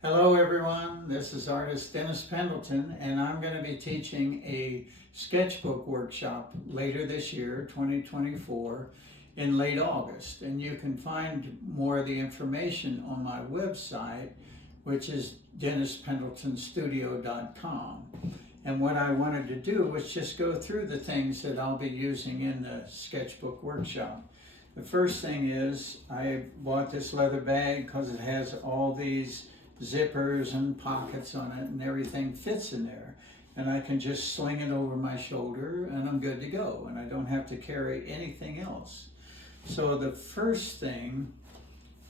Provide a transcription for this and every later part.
Hello everyone, this is artist Dennis Pendleton, and I'm going to be teaching a sketchbook workshop later this year, 2024, in late August. And you can find more of the information on my website, which is DennisPendletonStudio.com. And what I wanted to do was just go through the things that I'll be using in the sketchbook workshop. The first thing is I bought this leather bag because it has all these zippers and pockets on it, and everything fits in there, and I can just sling it over my shoulder and I'm good to go, and I don't have to carry anything else. So the first thing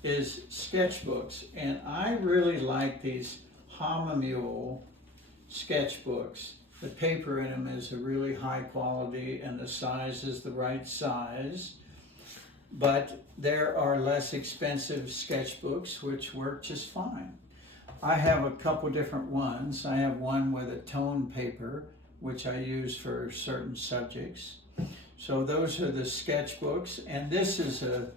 is sketchbooks, and I really like these Hamamule sketchbooks. The paper in them is a really high quality and the size is the right size. But there are less expensive sketchbooks which work just fine. I have a couple different ones. I have one with a tone paper, which I use for certain subjects. So those are the sketchbooks, and this is a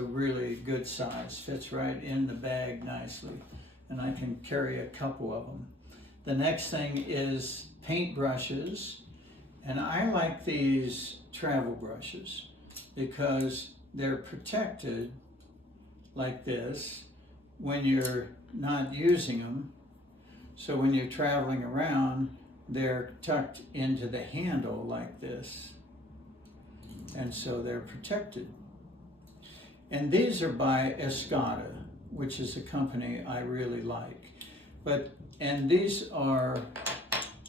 really good size. Fits right in the bag nicely, and I can carry a couple of them. The next thing is paint brushes, and I like these travel brushes because they're protected like this when you're not using them. So when you're traveling around, they're tucked into the handle like this, and so they're protected. And these are by Escada, which is a company I really like. And these are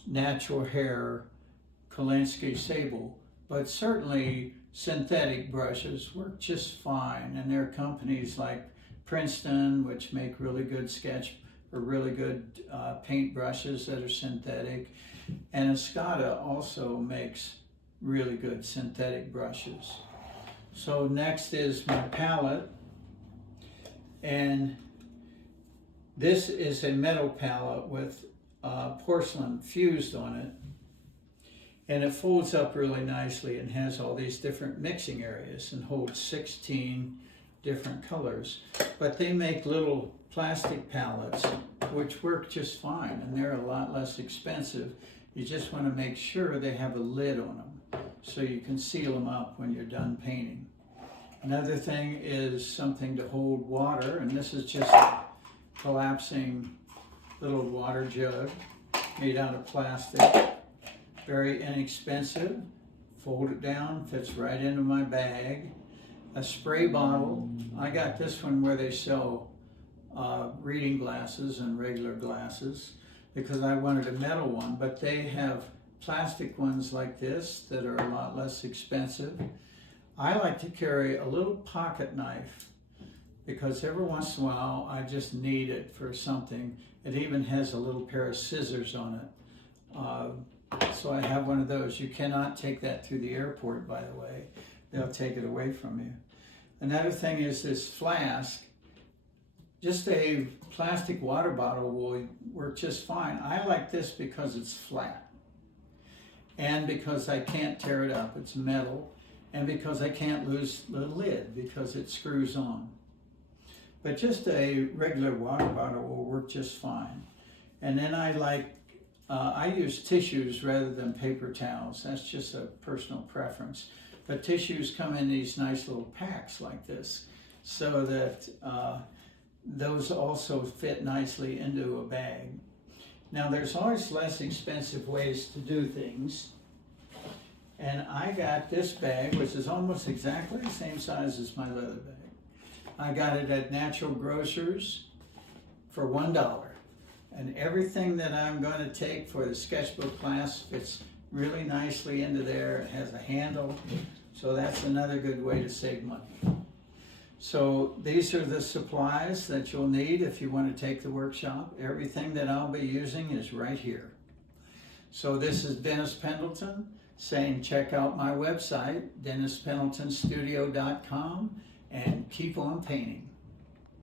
natural hair Kolinsky sable, but certainly synthetic brushes work just fine, and there are companies like Princeton, which make really good paint brushes that are synthetic, and Escada also makes really good synthetic brushes. So next is my palette, and this is a metal palette with porcelain fused on it, and it folds up really nicely and has all these different mixing areas and holds 16 different colors. But they make little plastic palettes which work just fine, and they're a lot less expensive. You just want to make sure they have a lid on them so you can seal them up when you're done painting. Another thing is something to hold water, and this is just a collapsing little water jug made out of plastic. Very inexpensive. Fold it down, fits right into my bag. A spray bottle. I got this one where they sell reading glasses and regular glasses because I wanted a metal one, but they have plastic ones like this that are a lot less expensive. I like to carry a little pocket knife because every once in a while I just need it for something. It even has a little pair of scissors on it. So I have one of those. You cannot take that through the airport, by the way. They'll take it away from you. Another thing is this flask. Just a plastic water bottle will work just fine. I like this because it's flat, and because I can't tear it up, it's metal, and because I can't lose the lid because it screws on. But just a regular water bottle will work just fine. And then I use tissues rather than paper towels. That's just a personal preference. But tissues come in these nice little packs like this, so that those also fit nicely into a bag. Now there's always less expensive ways to do things. And I got this bag, which is almost exactly the same size as my leather bag. I got it at Natural Grocers for $1. And everything that I'm going to take for the sketchbook class fits really nicely into there. It has a handle, so that's another good way to save money. So these are the supplies that you'll need if you want to take the workshop. Everything that I'll be using is right here. So this is Dennis Pendleton saying check out my website, DennisPendletonStudio.com, and keep on painting.